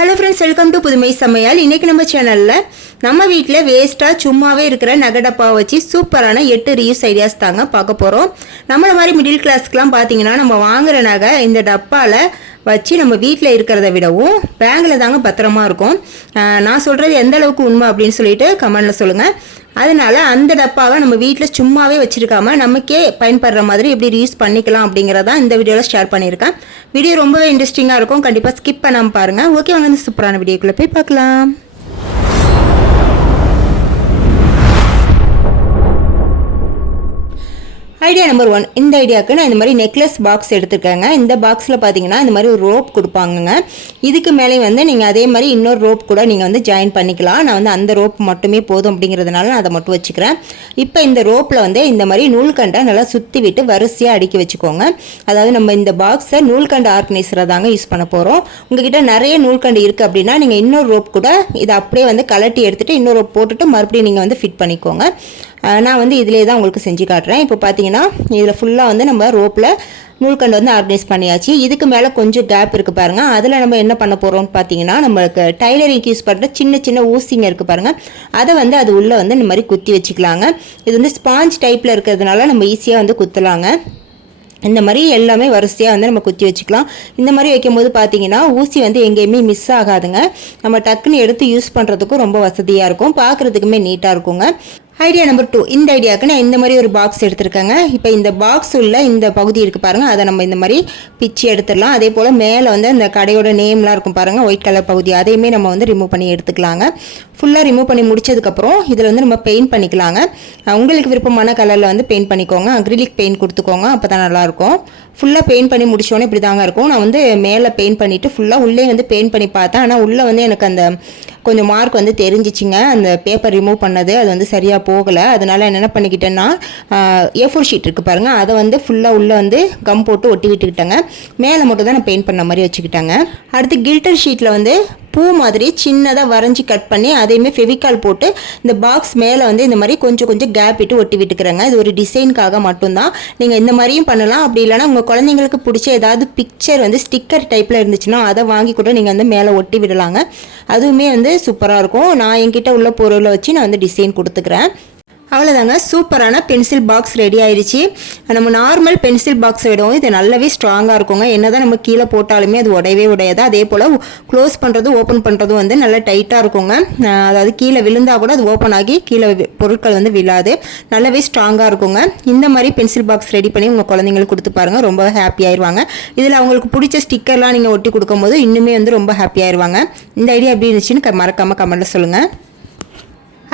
Hello friends, welcome to புதுமை சமையல். இன்றைக்கி நம்ம சேனலில் நம்ம வீட்டில் வேஸ்ட்டாக சும்மாவே இருக்கிற நகடப்பாவை வச்சு சூப்பரான 8 ரீயூஸ் ஐடியாஸ் தாங்க பார்க்க போகிறோம். நம்மள மாதிரி மிடில் கிளாஸ்க்குலாம் பார்த்தீங்கன்னா நம்ம வாங்குகிற நகை இந்த டப்பாவில் வச்சு நம்ம வீட்டில் இருக்கிறத விடவும் பேங்கில் தாங்க பத்திரமா இருக்கும். நான் சொல்கிறது எந்த அளவுக்கு உண்மை அப்படின்னு சொல்லிட்டு கமெண்டில் சொல்லுங்கள். அதனால அந்த டப்பாவை நம்ம வீட்டில் சும்மாவே வச்சுருக்காம நமக்கே பயன்படுற மாதிரி எப்படி ரீயூஸ் பண்ணிக்கலாம் அப்படிங்கிறதான் இந்த வீடியோவில் ஷேர் பண்ணியிருக்கேன். வீடியோ ரொம்பவே இன்ட்ரெஸ்டிங்காக இருக்கும், கண்டிப்பாக ஸ்கிப் பண்ணாமல் பாருங்கள். ஓகே, வாங்க இந்த சூப்பரான வீடியோக்குள்ளே போய் பார்க்கலாம். Idea number 1. இந்த ஐடியாவுக்கு நான் இந்த மாதிரி நெக்லஸ் பாக்ஸ் எடுத்துருக்கேங்க. இந்த பாக்ஸில் பார்த்தீங்கன்னா இந்த மாதிரி ஒரு ரோப் கொடுப்பாங்கங்க. இதுக்கு மேலே வந்து நீங்கள் அதே மாதிரி இன்னொரு ரோப் கூட நீங்கள் வந்து ஜாயின் பண்ணிக்கலாம். நான் வந்து அந்த ரோப் மட்டுமே போதும் அப்படிங்கிறதுனால நான் அதை மட்டும் வச்சுக்கிறேன். இப்போ இந்த ரோப்பில் வந்து இந்த மாதிரி நூல்கண்டை நல்லா சுற்றி விட்டு வரிசையாக அடுக்கி வச்சுக்கோங்க. அதாவது நம்ம இந்த பாக்ஸை நூல்கண்டு ஆர்கனைசரை தாங்க யூஸ் பண்ண போகிறோம். உங்ககிட்ட நிறைய நூல்கண்டு இருக்குது அப்படின்னா நீங்கள் இன்னொரு ரோப் கூட இதை அப்படியே வந்து கலட்டி எடுத்துகிட்டு இன்னொரு ரோப் போட்டுட்டு மறுபடியும் நீங்கள் வந்து ஃபிட் பண்ணிக்கோங்க. நான் வந்து இதிலே தான் உங்களுக்கு செஞ்சு காட்டுறேன். இப்போ பார்த்தீங்கன்னா இதில் ஃபுல்லாக வந்து நம்ம ரோப்பில் நூல்கண்டு வந்து ஆர்கனைஸ் பண்ணியாச்சு. இதுக்கு மேலே கொஞ்சம் கேப் இருக்குது பாருங்கள். அதில் நம்ம என்ன பண்ண போகிறோம்னு பார்த்தீங்கன்னா நம்மளுக்கு டைலரிங்க்கு யூஸ் பண்ணுற சின்ன சின்ன ஊசிங்க இருக்குது பாருங்கள். அதை வந்து அது உள்ளே வந்து இந்த மாதிரி குத்தி வச்சுக்கலாங்க. இது வந்து ஸ்பாஞ்ச் டைப்பில் இருக்கிறதுனால நம்ம ஈஸியாக வந்து குத்தலாங்க. இந்த மாதிரி எல்லாமே வரிசையாக வந்து நம்ம குத்தி வச்சுக்கலாம். இந்த மாதிரி வைக்கும்போது பார்த்தீங்கன்னா ஊசி வந்து எங்கேயுமே மிஸ் ஆகாதுங்க. நம்ம டக்குன்னு எடுத்து யூஸ் பண்ணுறதுக்கும் ரொம்ப வசதியாக இருக்கும், பார்க்குறதுக்குமே நீட்டாக இருக்குங்க. Idea number 2. இந்த ஐடியாவுக்கு நான் இந்த மாதிரி ஒரு பாக்ஸ் எடுத்துருக்கேங்க. இப்போ இந்த பாக்ஸ் உள்ள இந்த பகுதி இருக்குது பாருங்கள், அதை நம்ம இந்த மாதிரி பிச்சு எடுத்துடலாம். அதே போல் மேலே வந்து இந்த கடையோட நேம்லாம் இருக்கும் பாருங்கள், ஒயிட் கலர் பகுதி, அதையுமே நம்ம வந்து ரிமூவ் பண்ணி எடுத்துக்கலாங்க. ஃபுல்லாக ரிமூவ் பண்ணி முடிச்சதுக்கப்புறம் இதில் வந்து நம்ம பெயிண்ட் பண்ணிக்கலாங்க. உங்களுக்கு விருப்பமான கலரில் வந்து பெயிண்ட் பண்ணிக்கோங்க. அக்ரிலிக் பெயிண்ட் கொடுத்துக்கோங்க, அப்போ தான் நல்லாயிருக்கும். ஃபுல்லாக பெயிண்ட் பண்ணி முடிச்சோன்னே இப்படி தாங்க இருக்கும். நான் வந்து மேலே பெயிண்ட் பண்ணிவிட்டு ஃபுல்லாக உள்ளே வந்து பெயிண்ட் பண்ணி பார்த்தேன். ஆனால் உள்ளே வந்து எனக்கு அந்த கொஞ்சம் மார்க் வந்து தெரிஞ்சிச்சிங்க. அந்த பேப்பர் ரிமூவ் பண்ணது அது வந்து சரியாக போகலை. அதனால் என்ன பண்ணிக்கிட்டேன்னா A4 ஷீட் இருக்குது பாருங்கள், அதை வந்து ஃபுல்லாக உள்ளே வந்து கம் போட்டு ஒட்டி விட்டுக்கிட்டேங்க. மேலே மட்டும் தான் நான் பெயிண்ட் பண்ண மாதிரி வச்சுக்கிட்டேங்க. அடுத்து கில்டர் ஷீட்டில் வந்து பூ மாதிரி சின்னதாக வரைஞ்சி கட் பண்ணி அதையுமே ஃபெவிகால் போட்டு இந்த பாக்ஸ் மேலே வந்து இந்த மாதிரி கொஞ்சம் கொஞ்சம் கேப் விட்டு ஒட்டி விட்டுக்கிறேங்க. இது ஒரு டிசைனுக்காக மட்டும்தான். நீங்கள் இந்த மாதிரியும் பண்ணலாம். அப்படி இல்லைனா உங்கள் குழந்தைங்களுக்கு பிடிச்ச ஏதாவது பிக்சர் வந்து ஸ்டிக்கர் டைப்பில் இருந்துச்சுன்னா அதை வாங்கி கூட நீங்கள் வந்து மேலே ஒட்டி விடலாங்க. அதுவுமே வந்து சூப்பராக இருக்கும். நான் என்கிட்ட உள்ள பொருளை வச்சு நான் வந்து டிசைன் கொடுத்துக்கிறேன். அவ்வளோதாங்க, சூப்பரான பென்சில் பாக்ஸ் ரெடி ஆயிடுச்சு. நம்ம நார்மல் பென்சில் பாக்ஸை விடவும் இது நல்லாவே ஸ்ட்ராங்காக இருக்குங்க. என்ன தான் நம்ம கீழே போட்டாலுமே அது உடையவே உடையாது. அதே போல் க்ளோஸ் பண்ணுறதும் ஓப்பன் பண்ணுறதும் வந்து நல்லா டைட்டாக இருக்குங்க. அதாவது கீழே விழுந்தால் கூட அது ஓப்பன் ஆகி கீழே பொருட்கள் வந்து விழாது, நல்லாவே ஸ்ட்ராங்காக இருக்குங்க. இந்த மாதிரி பென்சில் பாக்ஸ் ரெடி பண்ணி உங்கள் குழந்தைங்களுக்கு கொடுத்து பாருங்கள், ரொம்ப ஹாப்பி ஆயிடுவாங்க. இதில் அவங்களுக்கு பிடிச்ச ஸ்டிக்கர்லாம் நீங்கள் ஒட்டி கொடுக்கும்போது இன்னுமே வந்து ரொம்ப ஹாப்பி ஆயிடுவாங்க. இந்த ஐடியா எப்படி இருந்துச்சுன்னு மறக்காமல் கமெண்ட்டில் சொல்லுங்கள்.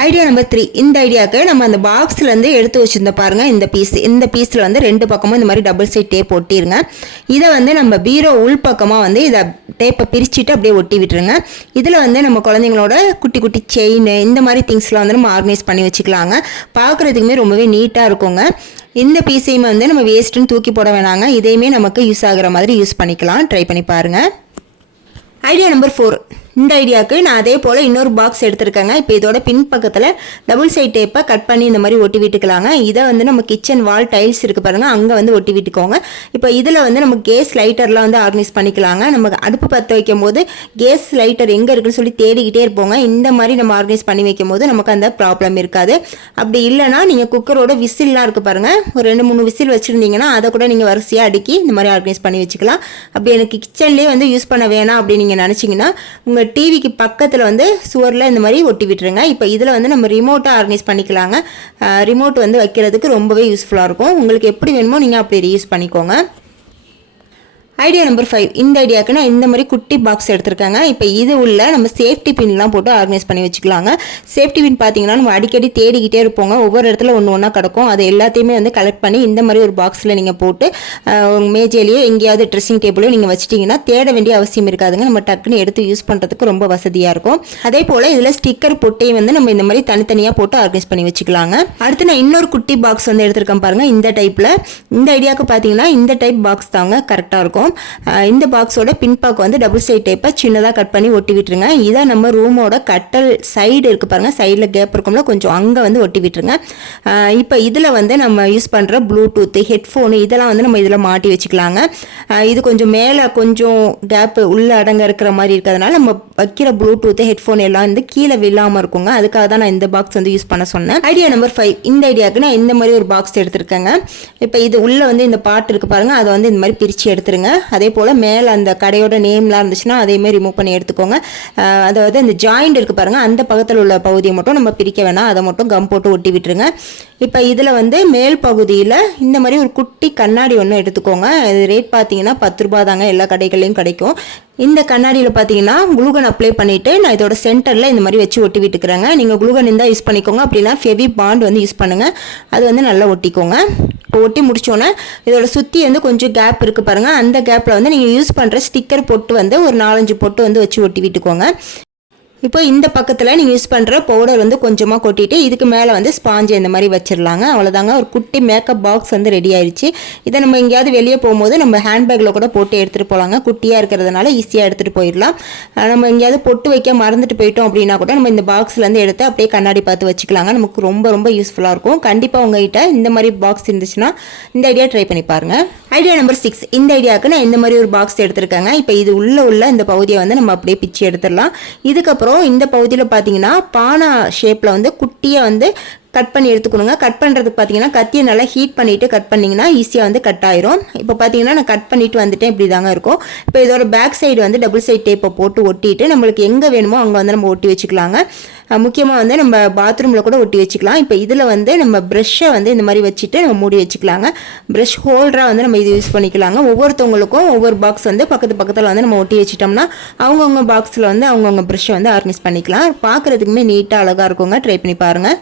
Idea number 3. இந்த ஐடியாவுக்கு நம்ம அந்த பாக்ஸ்லேருந்து எடுத்து வச்சுருந்த பாருங்கள் இந்த பீஸில் வந்து 2 பக்கமும் இந்த மாதிரி டபுள் சைட் டேப் ஒட்டிடுங்க. இதை வந்து நம்ம பீரோ உள் பக்கமாக வந்து இதை டேப்பை பிரிச்சுட்டு அப்படியே ஒட்டி விட்டுருங்க. இதில் வந்து நம்ம குழந்தைங்களோட குட்டி குட்டி செயின் இந்த மாதிரி திங்ஸ்லாம் வந்து நம்ம ஆர்கனைஸ் பண்ணி வச்சுக்கலாங்க. பார்க்குறதுக்குமே ரொம்பவே நீட்டாக இருக்குங்க. இந்த பீஸையுமே வந்து நம்ம வேஸ்ட்டுன்னு தூக்கி போட வேணாங்க, இதையுமே நமக்கு யூஸ் ஆகிற மாதிரி யூஸ் பண்ணிக்கலாம். ட்ரை பண்ணி பாருங்கள். Idea number 4. இந்த ஐடியாவுக்கு நான் அதே போல் இன்னொரு பாக்ஸ் எடுத்துருக்கேங்க. இப்போ இதோட பின் பக்கத்தில் டபுள் சைட் டேப்பை கட் பண்ணி இந்த மாதிரி ஒட்டி விட்டுக்கலாங்க. இதை வந்து நம்ம கிச்சன் வால் டைல்ஸ் இருக்குது பாருங்கள், அங்கே வந்து ஒட்டி விட்டுக்கோங்க. இப்போ இதில் வந்து நம்ம கேஸ் லைட்டர்லாம் வந்து ஆர்கனைஸ் பண்ணிக்கலாங்க. நம்ம அடுப்பு பற்ற வைக்கும் போது கேஸ் லைட்டர் எங்கே இருக்குன்னு சொல்லி தேடிக்கிட்டே இருப்போங்க. இந்த மாதிரி நம்ம ஆர்கனைஸ் பண்ணி வைக்கும் போது நமக்கு அந்த ப்ராப்ளம் இருக்காது. அப்படி இல்லைனா நீங்கள் குக்கரோட விசில்லாம் இருக்குது பாருங்கள், ஒரு 2-3 விசில் வச்சுருந்தீங்கன்னா அதை கூட நீங்கள் வரிசையாக அடுக்கி இந்த மாதிரி ஆர்கனைஸ் பண்ணி வச்சுக்கலாம். அப்படி எனக்கு கிச்சன்லேயே வந்து யூஸ் பண்ண வேணாம் அப்படின்னு நீங்கள் நினச்சிங்கன்னா உங்கள் டிவிக்கு பக்கத்தில் வந்து சுவரில் இந்த மாதிரி ஒட்டி விட்டுருங்க. இப்போ இதில் வந்து நம்ம ரிமோட்டை ஆர்கனைஸ் பண்ணிக்கலாங்க. ரிமோட் வந்து வைக்கிறதுக்கு ரொம்பவே யூஸ்ஃபுல்லாக இருக்கும். உங்களுக்கு எப்படி வேணுமோ நீங்கள் அப்படி யூஸ் பண்ணிக்கோங்க. Idea number 5. இந்த ஐடியாவுக்கு நான் இந்த மாதிரி குட்டி பாக்ஸ் எடுத்துருக்காங்க. இப்போ இது உள்ள நம்ம சேஃப்டி பின்லாம் போட்டு ஆர்கனைஸ் பண்ணி வச்சுக்கலாங்க. சேஃப்டி பின் பார்த்தீங்கன்னா நம்ம அடிக்கடி தேடிக்கிட்டே இருப்போங்க, ஒவ்வொரு இடத்துல ஒன்று ஒன்றா கிடக்கும். அது எல்லாத்தையுமே வந்து கலெக்ட் பண்ணி இந்த மாதிரி ஒரு பாக்ஸில் நீங்கள் போட்டு மேஜையிலையோ எங்கேயாவது ட்ரெஸ்ஸிங் டேபிளோ நீங்கள் வச்சிட்டிங்கன்னா தேட வேண்டிய அவசியம் இருக்காதுங்க. நம்ம டக்குன்னு எடுத்து யூஸ் பண்ணுறதுக்கு ரொம்ப வசதியாக இருக்கும். அதே போல் இதில் ஸ்டிக்கர் பொட்டையும் வந்து நம்ம இந்த மாதிரி தனித்தனியாக போட்டு ஆர்கனைஸ் பண்ணி வச்சுக்கலாங்க. அடுத்து நான் இன்னொரு குட்டி பாக்ஸ் வந்து எடுத்துருக்கேன் பாருங்கள், இந்த டைப்பில். இந்த ஐடியாவுக்கு பார்த்தீங்கன்னா இந்த டைப் பாக்ஸ் தாங்க கரெக்டாக இருக்கும். இந்த பாக்ஸோட பின்பாக்கு வந்து டபுள் சைட் டேப்பை சின்னதாக கட் பண்ணி ஒட்டி விட்டுருங்க. இதை நம்ம ரூமோட கட்டல் சைடு இருக்குது பாருங்கள், சைடில் கேப் இருக்கும்ல, கொஞ்சம் அங்கே வந்து ஒட்டி விட்டுருங்க. இப்போ இதில் வந்து நம்ம யூஸ் பண்ணுற ப்ளூடூத்து, ஹெட்ஃபோனு இதெல்லாம் வந்து நம்ம இதில் மாட்டி வச்சுக்கலாங்க. இது கொஞ்சம் மேலே கொஞ்சம் கேப்பு உள்ள அடங்க இருக்கிற மாதிரி இருக்கிறதுனால நம்ம வைக்கிற ப்ளூடூத்து, ஹெட்ஃபோன் எல்லாம் வந்து கீழே விழாமல் இருக்குங்க. அதுக்காக தான் நான் இந்த பாக்ஸ் வந்து யூஸ் பண்ண சொன்னேன். Idea number 5. இந்த ஐடியாவுக்கு நான் இந்த மாதிரி ஒரு பாக்ஸ் எடுத்துருக்கேங்க. இப்போ இது உள்ளே வந்து இந்த பாட்டு இருக்குது பாருங்கள், அதை வந்து இந்த மாதிரி பிரித்து எடுத்துருங்க. அதே போல் மேலே அந்த கடையோட நேம்லாம் இருந்துச்சுன்னா அதேமாதிரி ரிமூவ் பண்ணி எடுத்துக்கோங்க. அதாவது அந்த ஜாயிண்ட் இருக்குது பாருங்கள், அந்த பக்கத்தில் உள்ள பகுதியை மட்டும் நம்ம பிரிக்க வேணாம், அதை மட்டும் கம் போட்டு ஒட்டி விட்டுருங்க. இப்போ இதில் வந்து மேல் பகுதியில் இந்த மாதிரி ஒரு குட்டி கண்ணாடி ஒன்று எடுத்துக்கோங்க. இது ரேட் பார்த்தீங்கன்னா 10 ரூபா தாங்க, எல்லா கடைகள்லையும் கிடைக்கும். இந்த கண்ணாடியில் பார்த்தீங்கன்னா குளூகன் அப்ளை பண்ணிவிட்டு நான் இதோட சென்டரில் இந்த மாதிரி வச்சு ஒட்டி விட்டுக்கிறேங்க. நீங்கள் குளூகன் இருந்தால் யூஸ் பண்ணிக்கோங்க, அப்படின்னா ஃபெவி பாண்ட் வந்து யூஸ் பண்ணுங்கள், அது வந்து நல்லா ஒட்டிக்கோங்க. இப்போ ஒட்டி முடிச்சோன்னே இதோட சுற்றி வந்து கொஞ்சம் கேப் இருக்குது பாருங்கள், அந்த கேப்பில் வந்து நீங்கள் யூஸ் பண்ணுற ஸ்டிக்கர் பொட்டு வந்து ஒரு 4-5 பொட்டு வந்து வச்சு ஒட்டி விட்டுக்கோங்க. இப்போ இந்த பக்கத்தில் நீங்கள் யூஸ் பண்ணுற பவுடர் வந்து கொஞ்சமாக கொட்டிட்டு இதுக்கு மேலே வந்து ஸ்பாஞ்சு இந்த மாதிரி வச்சிடலாங்க. அவ்வளோதாங்க, ஒரு குட்டி மேக்கப் பாக்ஸ் வந்து ரெடி ஆயிடுச்சு. இதை நம்ம எங்கேயாவது வெளியே போகும்போது நம்ம ஹேண்ட்பேக்கில் கூட போட்டு எடுத்துகிட்டு போகலாங்க. குட்டியாக இருக்கிறதுனால ஈஸியாக எடுத்துகிட்டு போயிடலாம். நம்ம எங்கேயாவது பொட்டு வைக்க மறந்துட்டு போயிட்டோம் அப்படின்னா கூட நம்ம இந்த பாக்ஸ்லேருந்து எடுத்து அப்படியே கண்ணாடி பார்த்து வச்சுக்கலாங்க. நமக்கு ரொம்ப ரொம்ப யூஸ்ஃபுல்லாக இருக்கும். கண்டிப்பாக உங்கள்கிட்ட இந்த மாதிரி பாக்ஸ் இருந்துச்சுன்னா இந்த ஐடியா ட்ரை பண்ணி பாருங்கள். Idea number 6. இந்த ஐடியாவுக்கு நான் இந்த மாதிரி ஒரு பாக்ஸ் எடுத்துருக்கேங்க. இப்போ இது உள்ள இந்த பகுதியை வந்து நம்ம அப்படியே பிச்சு எடுத்துடலாம். இதுக்கப்புறம் இந்த பகுதியில் பார்த்தீங்கன்னா பானா ஷேப்பில் வந்து குட்டியாக வந்து கட் பண்ணி எடுத்துக்கணுங்க. கட் பண்ணுறதுக்கு பார்த்தீங்கன்னா கத்தியை நல்லா ஹீட் பண்ணிவிட்டு கட் பண்ணிங்கன்னா ஈஸியாக வந்து கட் ஆயிரும். இப்போ பார்த்தீங்கன்னா நான் கட் பண்ணிவிட்டு வந்துட்டேன், இப்படி தாங்க இருக்கும். இப்போ இதோட பேக் சைடு வந்து டபுள் சைட் டேப்பை போட்டு ஒட்டிட்டு நம்மளுக்கு எங்கே வேணுமோ அங்கே வந்து நம்ம ஒட்டி வச்சுக்கலாங்க. முக்கியமாக வந்து நம்ம பாத்ரூமில் கூட ஒட்டி வச்சுக்கலாம். இப்போ இதில் வந்து நம்ம ப்ரெஷ்ஷை வந்து இந்த மாதிரி வச்சுட்டு நம்ம மூடி வச்சுக்கலாங்க. ப்ரெஷ் ஹோல்டராக வந்து நம்ம இது யூஸ் பண்ணிக்கலாங்க. ஒவ்வொருத்தவங்களுக்கும் ஒவ்வொரு பாக்ஸ் வந்து பக்கத்தில் வந்து நம்ம ஒட்டி வச்சிட்டோம்னா அவங்கவுங்க பாக்ஸில் வந்து அவங்கவுங்க ப்ரெஷ்ஷை வந்து ஆர்கனைஸ் பண்ணிக்கலாம். பார்க்குறதுக்குமே நீட்டாக அழகாக இருக்குங்க. ட்ரை பண்ணி பாருங்கள்.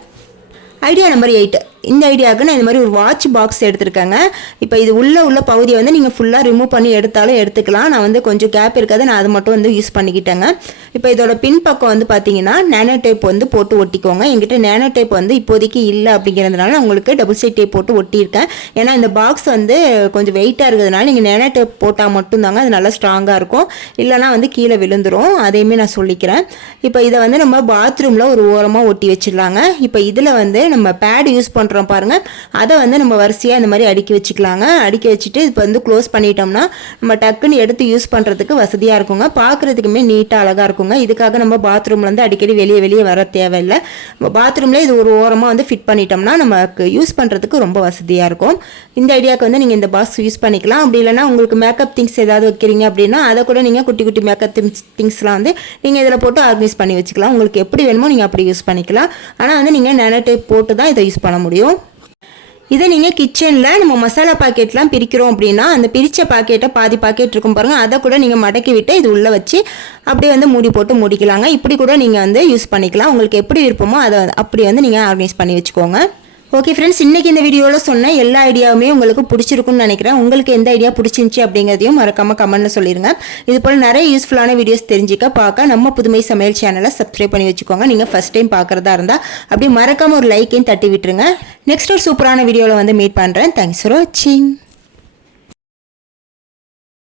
Idea number 8. இந்த ஐடியாவுக்கு நான் இந்த மாதிரி ஒரு வாட்ச் பாக்ஸ் எடுத்துருக்கேங்க. இப்போ இது உள்ள பகுதியை வந்து நீங்கள் ஃபுல்லாக ரிமூவ் பண்ணி எடுத்தாலும் எடுத்துக்கலாம். நான் வந்து கொஞ்சம் கேப் இருக்காது, நான் அது மட்டும் வந்து யூஸ் பண்ணிக்கிட்டேங்க. இப்போ இதோட பின்பக்கம் வந்து பார்த்தீங்கன்னா நேனோ டேப் வந்து போட்டு ஒட்டிக்கோங்க. என்கிட்ட நேனோ டேப் வந்து இப்போதைக்கு இல்லை அப்படிங்கிறதுனால நான் உங்களுக்கு டபுள் சைட் டேப் போட்டு ஒட்டியிருக்கேன். ஏன்னா இந்த பாக்ஸ் வந்து கொஞ்சம் வெயிட்டாக இருக்கிறதுனால நீங்கள் நேனோ டேப் போட்டால் மட்டும்தாங்க அது நல்லா ஸ்ட்ராங்காக இருக்கும், இல்லைனா வந்து கீழே விழுந்துடும். அதையுமே நான் சொல்லிக்கிறேன். இப்போ இதை வந்து நம்ம பாத்ரூமில் ஒரு ஓரமாக ஒட்டி வச்சிடலாங்க. இப்போ இதில் வந்து நம்ம பேட் யூஸ் பண்ணுறோம் பாருங்க, அதை வந்து நம்ம வரிசையாக இந்த மாதிரி அடுக்கி வச்சுக்கலாங்க. அடுக்கி வச்சுட்டு இப்போ வந்து க்ளோஸ் பண்ணிட்டோம்னா நம்ம டக்குன்னு எடுத்து யூஸ் பண்ணுறதுக்கு வசதியாக இருக்குங்க. பார்க்குறதுக்குமே நீட்டாக அழகாக இருக்குங்க. இதுக்காக நம்ம பாத்ரூம்லேருந்து அடிக்கடி வெளியே வர தேவையில்லை. பாத்ரூம்லேயே இது ஒரு ஓரமாக வந்து ஃபிட் பண்ணிட்டோம்னா நமக்கு யூஸ் பண்ணுறதுக்கு ரொம்ப வசதியாக இருக்கும். இந்த ஐடியாவுக்கு வந்து நீங்கள் இந்த பாக்ஸ் யூஸ் பண்ணிக்கலாம். அப்படி இல்லைனா உங்களுக்கு மேக்கப் திங்ஸ் ஏதாவது வைக்கிறீங்க அப்படின்னா அதை கூட நீங்கள் குட்டி குட்டி மேக்கப் திங்ஸ்லாம் வந்து நீங்கள் இதில் போட்டு ஆர்கனைஸ் பண்ணி வச்சுக்கலாம். உங்களுக்கு எப்படி வேணுமோ நீங்கள் அப்படி யூஸ் பண்ணிக்கலாம். ஆனால் வந்து நீங்கள் நேனோ டேப் போட்டு தான் இதை யூஸ் பண்ண முடியும். இதை நீங்கள் கிச்சனில் நம்ம மசாலா பாக்கெட்லாம் பிரிக்கிறோம் அப்படின்னா அந்த பிரித்த பாக்கெட்டை பாதி பாக்கெட் இருக்கும் பாருங்கள், அதை கூட நீங்கள் மடக்கி விட்டு இது உள்ளே வச்சு அப்படியே வந்து மூடி போட்டு மூடிக்கலாங்க. இப்படி கூட நீங்கள் வந்து யூஸ் பண்ணிக்கலாம். உங்களுக்கு எப்படி விருப்பமோ அதை அப்படி வந்து நீங்கள் ஆர்கனைஸ் பண்ணி வச்சுக்கோங்க. ஓகே ஃப்ரெண்ட்ஸ், இன்றைக்கி இந்த வீடியோவில் சொன்ன எல்லா ஐடியாவுமே உங்களுக்கு பிடிச்சிருக்குன்னு நினைக்கிறேன். உங்களுக்கு எந்த ஐடியா பிடிச்சிருந்துச்சி அப்படிங்கிறதையும் மறக்காமல் கமெண்ட்டில் சொல்லிடுங்க. இது போல் நிறைய யூஸ்ஃபுல்லான வீடியோஸ் தெரிஞ்சுக்க பார்க்க நம்ம புதுமை சமையல் சேனலை சப்ஸ்கிரைப் பண்ணி வச்சுக்கோங்க. நீங்கள் ஃபஸ்ட் டைம் பார்க்குறதா இருந்தால் அப்படியே மறக்காமல் ஒரு லைக்கையும் தட்டி விட்டுருங்க. நெக்ஸ்ட் ஒரு சூப்பரான வீடியோவில் வந்து மீட் பண்ணுறேன். தேங்க்ஸ் ஃபார் வாட்சிங்.